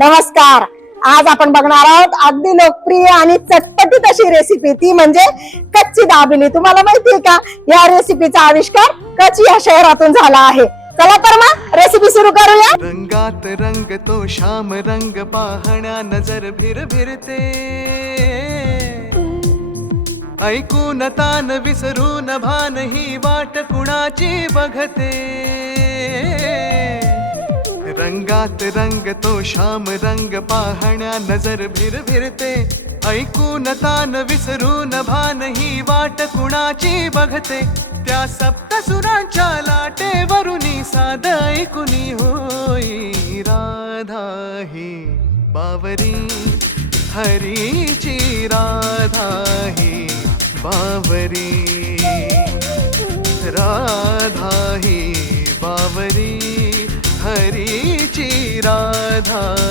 नमस्कार. आज आपण बघणार आहोत अगदी लोकप्रिय आणि चटपटीत अशी रेसिपी ती म्हणजे कच्ची दाबिली तुम्हाला माहितीये का? या रेसिपीचा आविष्कार कच्ची या शहरातून झाला आहे. चला तर मग रेसिपी सुरू करूया. रंगात रंग तो श्याम रंग पाहण्या नजर भिर भिरते ऐकून तान विसरून भान ही वाट कुणाची बघते? रंगात रंग तो श्याम रंग पाहण्या नजर भिर भिरते. ऐकून तान विसरून भान ही वाट कुणाची बघते. त्या सप्तसुरांच्या लाटेवरुनी साध ऐकुनी होई राधा ही बावरी. हरीची राधा ही बावरी. राधा राधा